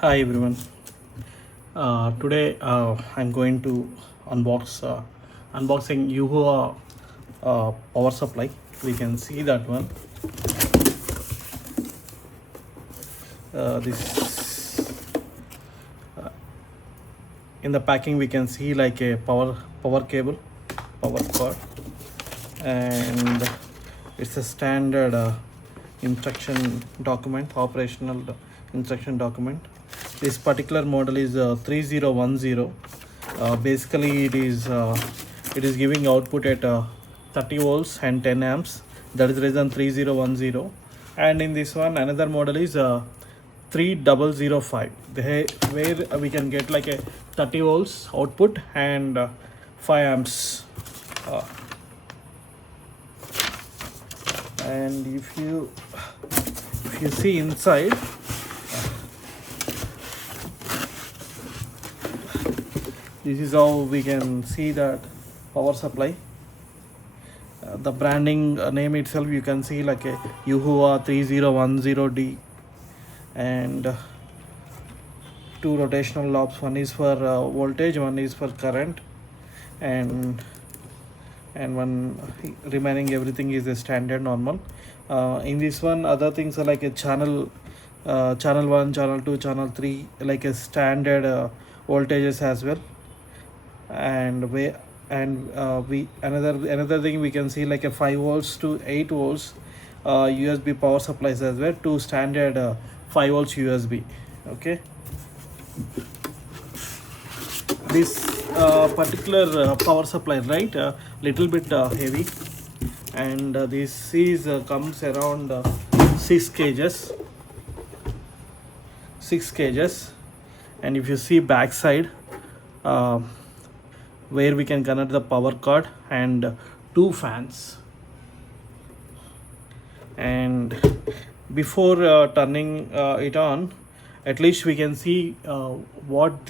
Hi everyone. Today I'm going to unboxing YIHUA power supply. We can see that one. This in the packing we can see like a power cable, power cord, and it's a standard instruction document, operational instruction document. This particular model is 3010. Basically it is giving output at 30 volts and 10 amps. That is the reason 3010. And in this one another model is 3005, where we can get like a 30 volts output and 5 amps. uh, and if you see inside, this is how we can see that power supply. The branding name itself you can see like a YIHUA 3010D, and two rotational knobs. One is for voltage, one is for current, and one remaining everything is a standard normal. In this one other things are like a channel 1, channel 2, channel 3, like a standard voltages as well. And we another thing we can see like a 5 volts to 8 volts USB power supplies as well, two standard 5 volts USB. Okay, this particular power supply, right, little bit heavy, and this is comes around 6 kgs, 6 kgs. And if you see backside, uh, where we can connect the power cord and two fans. And before turning it on, at least we can see what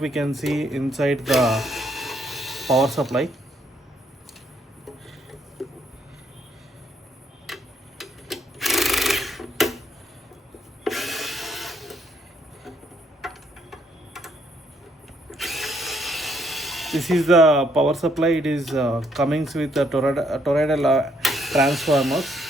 we can see inside the power supply. This is the power supply. It is coming with the toroidal transformers.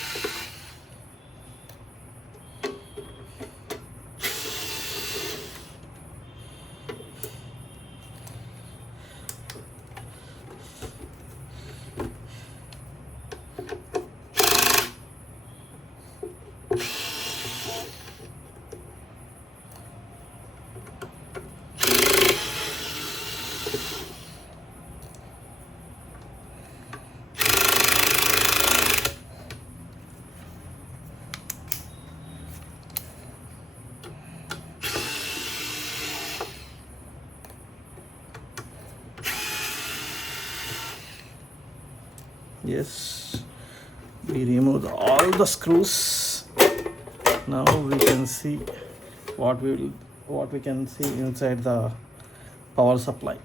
Yes, we removed all the screws. Now we can see what we can see inside the power supply.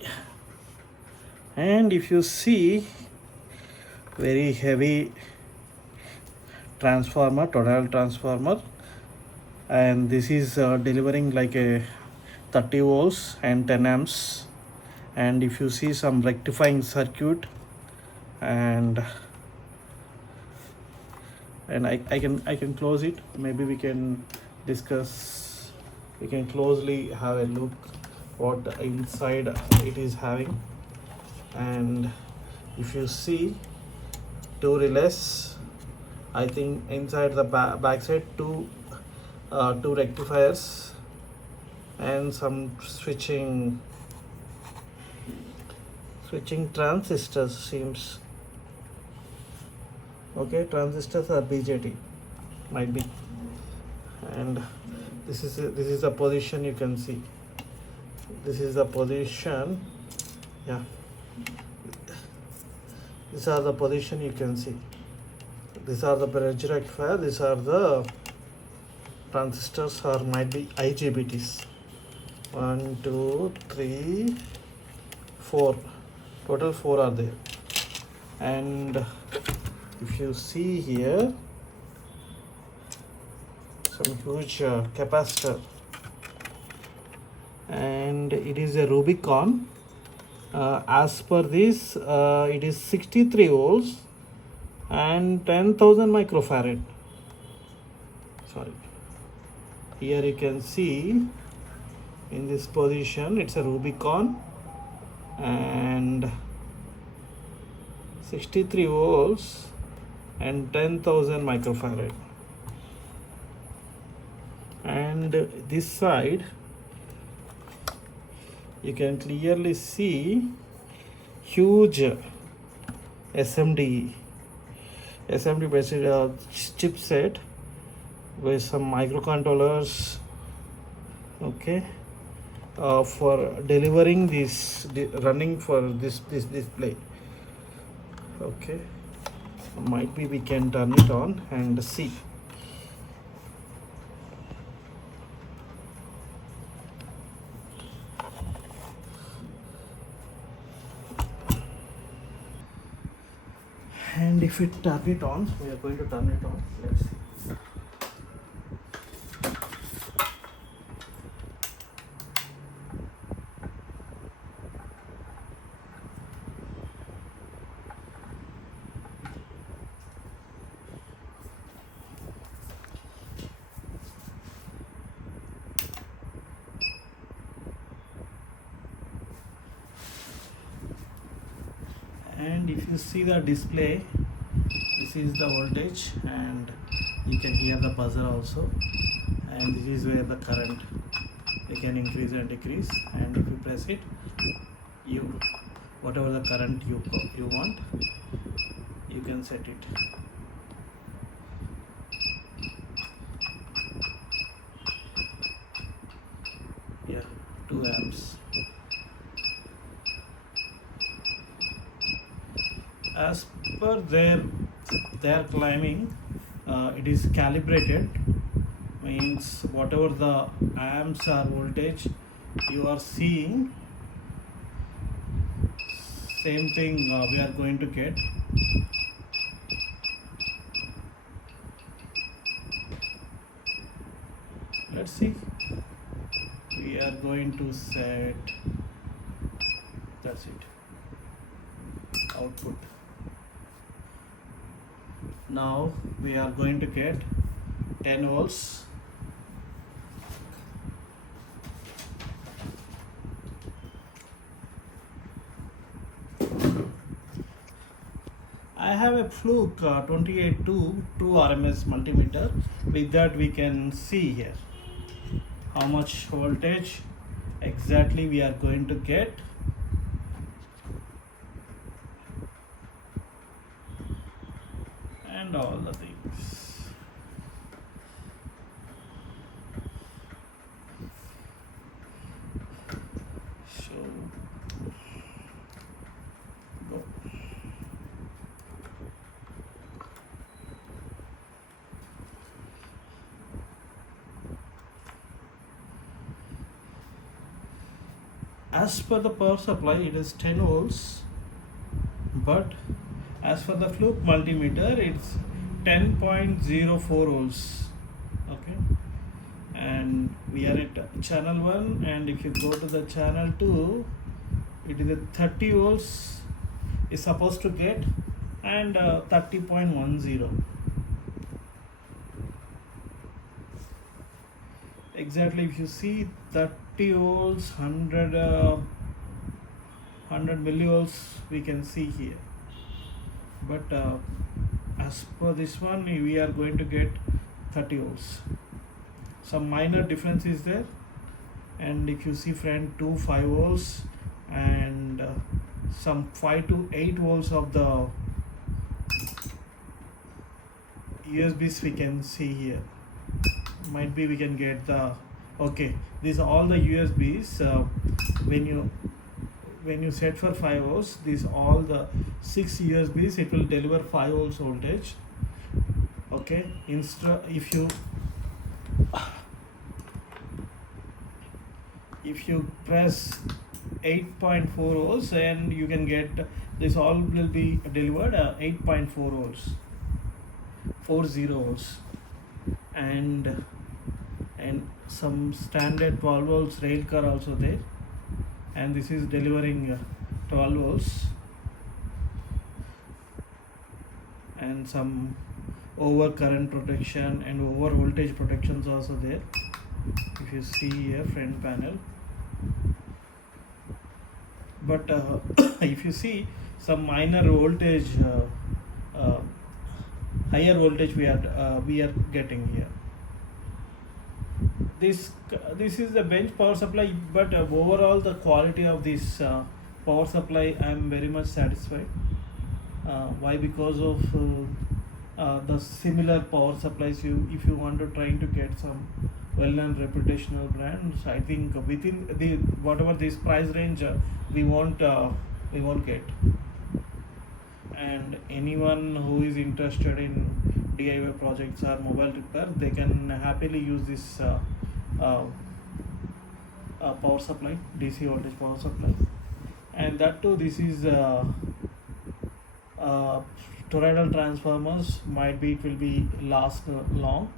And if you see, very heavy transformer, toroidal transformer, and this is delivering like a 30 volts and 10 amps. And if you see some rectifying circuit, and I can close it. Maybe we can discuss, we can closely have a look what inside it is having. And if you see, two relays, I think inside the backside, two rectifiers and some switching transistors seems. Okay, transistors are BJT, might be. And this is the position you can see. This is the position. Yeah, these are the position you can see. These are the bridge rectifier. These are the transistors, or might be IGBTs. 1, 2, 3, 4. Total 4 are there. And if you see here, some huge capacitor, and it is a Rubicon. As per this, it is 63 volts and 10,000 microfarad. Sorry, here you can see in this position it's a Rubicon and 63 volts and 10,000 microfarad. And this side you can clearly see huge SMD based chipset with some microcontrollers, okay, for delivering this running for this display. Okay, might be we can turn it on and see. And if we turn it on, we are going to turn it on. Let's see. And if you see the display, this is the voltage, and you can hear the buzzer also, and this is where the current we can increase and decrease. And if you press it, whatever the current you want, you can set it. Yeah, 2 amps. As per their claiming, it is calibrated, means whatever the amps or voltage you are seeing, same thing we are going to get. Let's see, we are going to set, that's it, output. Now we are going to get 10 volts. I have a Fluke 28.2 true RMS multimeter. With that we can see here how much voltage exactly we are going to get. And all the things. So go. As per the power supply, it is 10 volts, but as for the Fluke multimeter, it's 10.04 volts. Okay, and we are at channel 1, and if you go to the channel 2, it is a 30 volts is supposed to get, and 30.10. Exactly, if you see 30 volts, 100 millivolts we can see here. But as per this one, we are going to get 30 volts. Some minor difference is there, and if you see friend, 5 volts and some 5 to 8 volts of the USBs we can see here. Might be we can get the, okay, these are all the USBs. When you set for 5 volts, these all the 6 USBs, it will deliver 5 volts voltage. Okay, if you press 8.4 volts, and you can get this, all will be delivered 8.4 volts, 40 volts. And some standard 12 volts rail car also there, and this is delivering 12 volts, and some overcurrent protection and over voltage protections also there. If you see here, front panel. But if you see some minor voltage, higher voltage we are getting here. This is the bench power supply, but overall the quality of this power supply I am very much satisfied. Why? Because of the similar power supplies, if you want to trying to get some well-known reputational brands, I think within the whatever this price range we won't get. And anyone who is interested in DIY projects or mobile repair, they can happily use this power supply, DC voltage power supply. And that too, this is toroidal transformers. Might be it will be last long,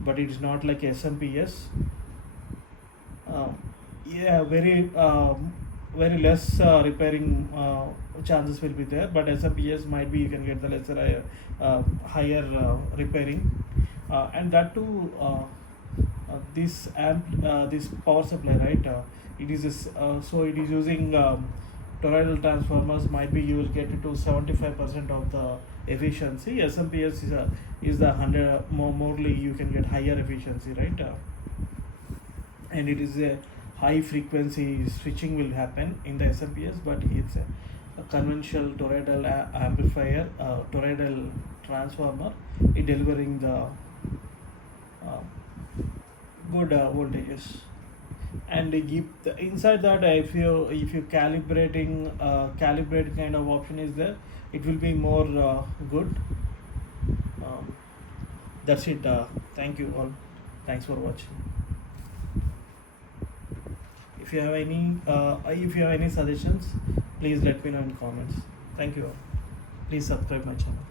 but it is not like SMPS. Yeah, very less repairing chances will be there, but SMPS might be you can get the lesser higher repairing, and that too this power supply, right, it is so it is using toroidal transformers. Might be you will get it to 75% of the efficiency. SMPS is the 100 morely you can get higher efficiency, right, and it is a high frequency switching will happen in the SMPS, but it's a conventional toroidal amplifier, toroidal transformer, it delivering the good voltages. And inside that, if you calibrate kind of option is there, it will be more good. That's it. Thank you all. Thanks for watching. If you have any suggestions, please let me know in comments. Thank you all. Please subscribe my channel.